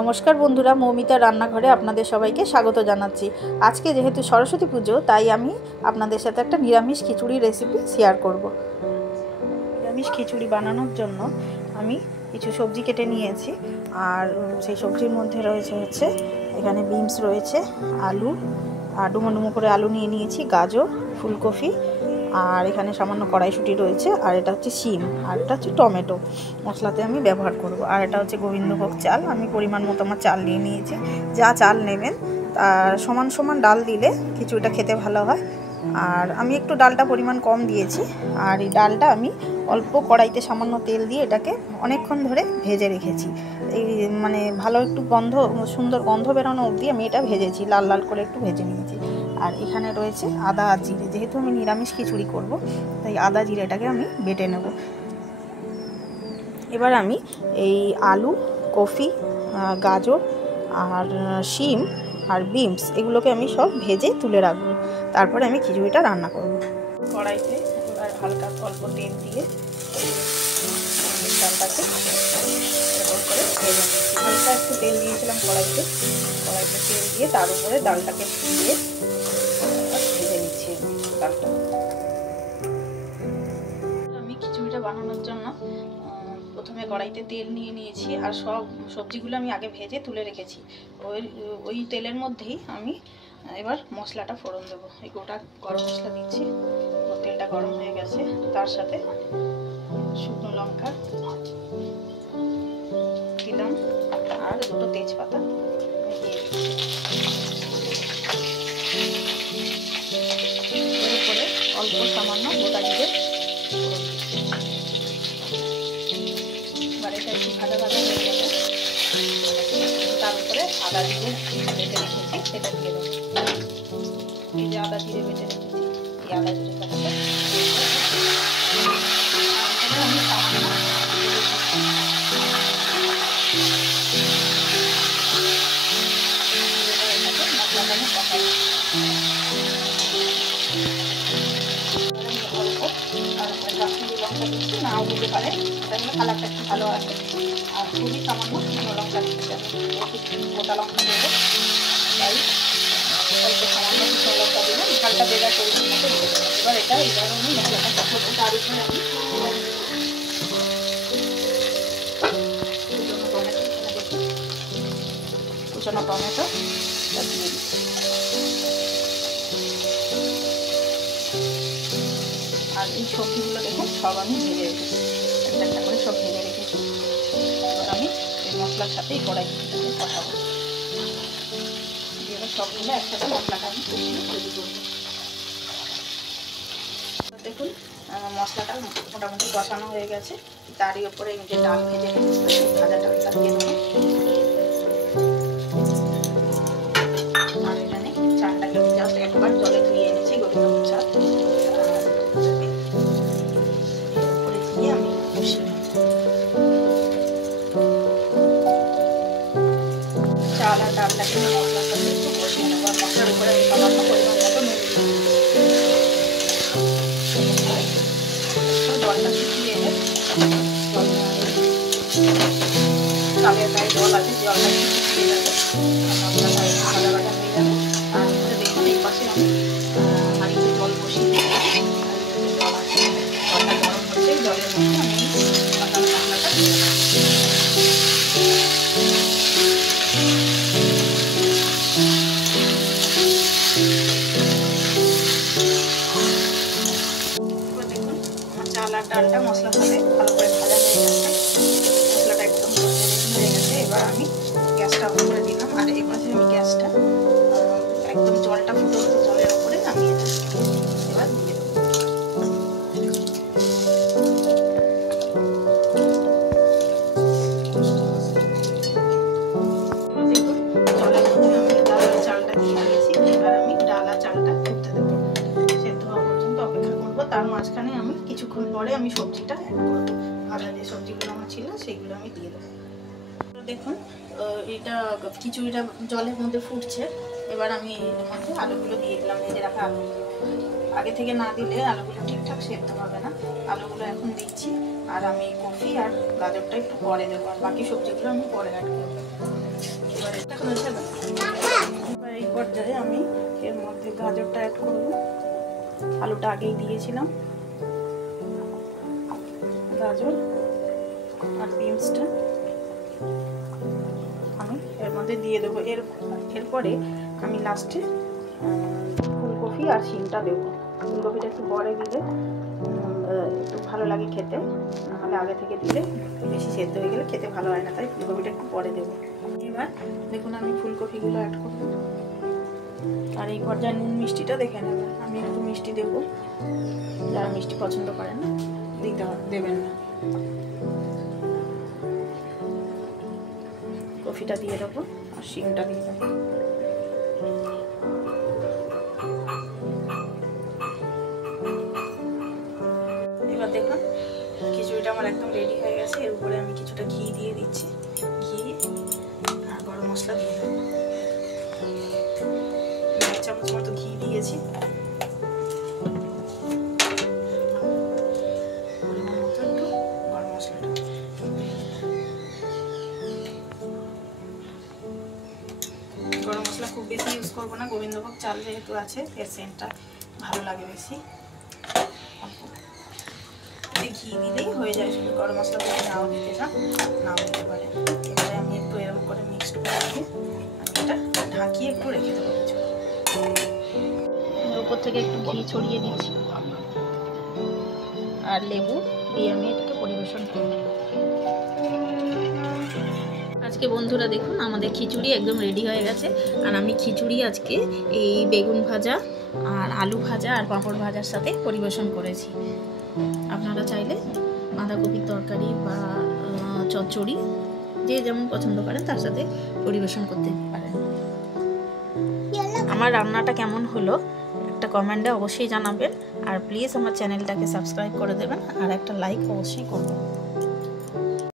নমস্কার বন্ধুরা, মৌমিতা রান্নাঘরে আপনাদের সবাইকে স্বাগত জানাচ্ছি। আজকে যেহেতু সরস্বতী পুজো, তাই আমি আপনাদের সাথে একটা নিরামিষ খিচুড়ি রেসিপি শেয়ার করব। নিরামিষ খিচুড়ি বানানোর জন্য আমি কিছু সবজি কেটে নিয়েছি, আর সেই সবজির মধ্যে রয়েছে এখানে বিনস রয়েছে, আলু, আর ডুমো ডুমো করে আলু নিয়ে নিয়েছি, গাজর, ফুলকপি, আর এখানে সামান্য কড়াইশুঁটি রয়েছে, আর এটা হচ্ছে শিম, আর এটা হচ্ছে টমেটো মশলাতে আমি ব্যবহার করব। আর এটা হচ্ছে গোবিন্দভোগ চাল, আমি পরিমাণ মতো আমার চাল নিয়ে নিয়েছি। যা চাল নেবেন তার সমান সমান ডাল দিলে খিচুড়িটা খেতে ভালো হয়। আর আমি একটু ডালটা পরিমাণ কম দিয়েছি, আর এই ডালটা আমি অল্প কড়াইতে সামান্য তেল দিয়ে এটাকে অনেকক্ষণ ধরে ভেজে রেখেছি। এই মানে ভালো একটু সুন্দর গন্ধ বেরোনো অবধি আমি এটা ভেজেছি, লাল লাল করে একটু ভেজে নিয়েছি। আর এখানে রয়েছে আদা আর জিরে, যেহেতু আমি নিরামিষ খিচুড়ি করব তাই আদা জিরেটাকে আমি বেটে নেব। এবার আমি এই আলু, কফি, গাজর আর শিম আর বিনস এগুলোকে আমি সব ভেজে তুলে রাখবো। তারপরে আমি খিচুড়িটা রান্না করব। কড়াইতে এবার হালকা অল্প তেল দিয়ে ডালটাকে এরকম করে ভেজে নিচ্ছি। হালকা একটু তেল দিয়েছিলাম কড়াইতে তেল দিয়ে তার উপরে ডালটাকে দিয়ে ভেজে নিচ্ছি ডালটা। আমি খিচুড়িটা বানানোর জন্য প্রথমে কড়াইতে তেল নিয়ে নিয়েছি, আর সব সবজিগুলো আমি আগে ভেজে তুলে রেখেছি। ওই তেলের মধ্যেই আমি এবার মশলাটা ফোড়ন দেবো। এই গোটা গরম মশলা দিচ্ছি। তেলটা গরম হয়ে গেছে, তার সাথে শুকনো লঙ্কা দিলাম আর দুটো তেজপাতা দিয়ে দিচ্ছি। এর উপরে অল্প সামান্য গোটা জিরে ফোড়ন দিচ্ছি। এবার এটা একটু ভাজা ভাজা হয়ে গেলে তার উপরে আদা জিরে বেটে রেখেছি সেটা দিয়ে দেবো। এই যে আদা জিরে বেটে রেখেছি, এই আদা জিরে বাটাটা আমি সামান্য মশলাটা আমি কষাই। অল্প আর কাশ্মীরি লঙ্কা দিচ্ছি, নাও দিতে পারে, তাহলে কালারটা একটু ভালো আসে। আর খুবই সামান্য শুকনো লঙ্কা দিচ্ছি, আমি গোটা লঙ্কা দেবো, তাই অল্প সামান্য শুকনো লঙ্কা দিলে ঝালটা বেড়া পরিমাণ মতো দিয়ে দেবো। এবার এবার আমি মশলাটা কষাবো। তার উপরে আমি কুচানো টমেটো দিয়ে দিচ্ছি। আর এই সবজিগুলো দেখুন সব আমি ভেজে রেখেছি, একটা করে সব ভেজে রেখেছি। এবার আমি এই মশলার সাথে এই কড়াইটাকে কষাবো। এবার সবগুলো একসাথে মশলাটা আমি তৈরি করবো। দেখুন মশলাটা মোটামুটি কষানো হয়ে গেছে। তারই উপরে যে ডাল ভেজে রেখেছি ভাজা ডালটা দিয়ে দেবো। আর এখানে চালটাকে আমি জাস্ট একবার জলে ধুয়ে এনেছি, গোবিন্দভোগ চাল। আমি কষিয়ে নেব। চাল আর ডালটাকে মশলার সাথে একটু কষিয়ে নেব। আর মশলার উপরে আমি সামান্য পরিমাণ মতো নুন দিয়ে জলটা শুকিয়ে এলে চালের গায়ে জল আছে, জলটা শুকিয়ে যাবে, মশলাটা ভাজা ভাজা হয়ে যাবে। আর উপরে দেখুন এই পাশে আমি হাঁড়িতে জল বসিয়ে দিয়েছি, জল আছে, জলটা গরম হচ্ছে, জলের মধ্যে আমি মশলাটা দিয়ে দেবো। দেখুন আমার চাল আর ডালটা মশলার সাথে ভালো করে ভাজা হয়ে গেছে, মশলাটা একদম হয়ে গেছে। এবার আমি গ্যাসটা অন করে দিলাম, আর এই পাশে আমি গ্যাসটা একদম জলটা ফুটে জলের উপরে আমি এটা এবার দিয়ে দেবো। তার মাঝখানে আমি কিছুক্ষণ পরে আমি সবজিটা অ্যাড করবো। আদা যে সবজিগুলো আমার ছিল সেইগুলো আমি দিয়ে দেবো। দেখুন এটা খিচুড়িটা জলের মধ্যে ফুটছে। এবার আমি এর মধ্যে আলুগুলো দিয়ে দিলাম, ভেজে রাখা আলুগুলো। আগে থেকে না দিলে আলুগুলো ঠিকঠাক সেদ্ধ হবে না। আলুগুলো এখন দিচ্ছি, আর আমি কফি আর গাজরটা একটু পরে দেবো, আর বাকি সবজিগুলো আমি পরে অ্যাড করবো। এই পর্যায়ে আমি এর মধ্যে গাজরটা অ্যাড করব। আলুটা আগেই দিয়েছিলাম, গাজর আর বিনসটা আমি এর মধ্যে দিয়ে দেবো। এরপরে আমি লাস্টে ফুলকপি আর শিমটা দেবো। ফুলকপিটা একটু পরে দিলে একটু ভালো লাগে খেতে, নাহলে আগে থেকে দিলে বেশি সেদ্ধ হয়ে গেলে খেতে ভালো হয় না, তাই ফুলকপিটা একটু পরে দেবো। এবার দেখুন আমি ফুলকপিগুলো অ্যাড করব। আর এই পর্যায়ে নুন মিষ্টিটা দেখে নেবেন। আমি একটু মিষ্টি দেবো, যারা মিষ্টি পছন্দ করেন না দেবেন না। কফিটা দিয়ে দেবো আর শিমটা দিয়ে দেবো। এবার দেখুন খিচুড়িটা আমার একদম রেডি হয়ে গেছে। এর উপরে আমি কিছুটা ঘি দিয়ে দিচ্ছি, ঘি আর গরম মশলা দিয়ে দেবো। 1 চামচ মতো ঘি দিয়েছি, পরিমাণ মতো একটু গরম মশলাটা। গরম মশলা খুব বেশি ইউজ করবো না, গোবিন্দভোগ চাল যেহেতু আছে এর সেন্টটা ভালো লাগে বেশি। ঘি দিলেই হয়ে যায়, শুধু গরম মশলা দিয়ে নাও দিতে চান নাও দিতে পারে। এবারে আমি একটু এরকম করে মিক্সড করে দিয়ে আমি এটা ঢাকিয়ে একটু রেখে দেবো কিছু। উপর থেকে একটু ঘি ছড়িয়ে দিচ্ছি আর লেবু দিয়ে আমি এটাকে পরিবেশন করব। আজকে বন্ধুরা দেখুন আমাদের খিচুড়ি একদম রেডি হয়ে গেছে। আর আমি খিচুড়ি আজকে এই বেগুন ভাজা আর আলু ভাজা আর পাঁপড় ভাজার সাথে পরিবেশন করেছি। আপনারা চাইলে বাঁধাকপির তরকারি বা চচ্চড়ি যে যেমন পছন্দ করেন তার সাথে পরিবেশন করতে পারেন। আমার রান্নাটা কেমন হলো একটা কমেন্টে অবশ্যই জানাবেন। আর প্লিজ আমার চ্যানেলটাকে সাবস্ক্রাইব করে দেবেন আর একটা লাইক অবশ্যই করবেন।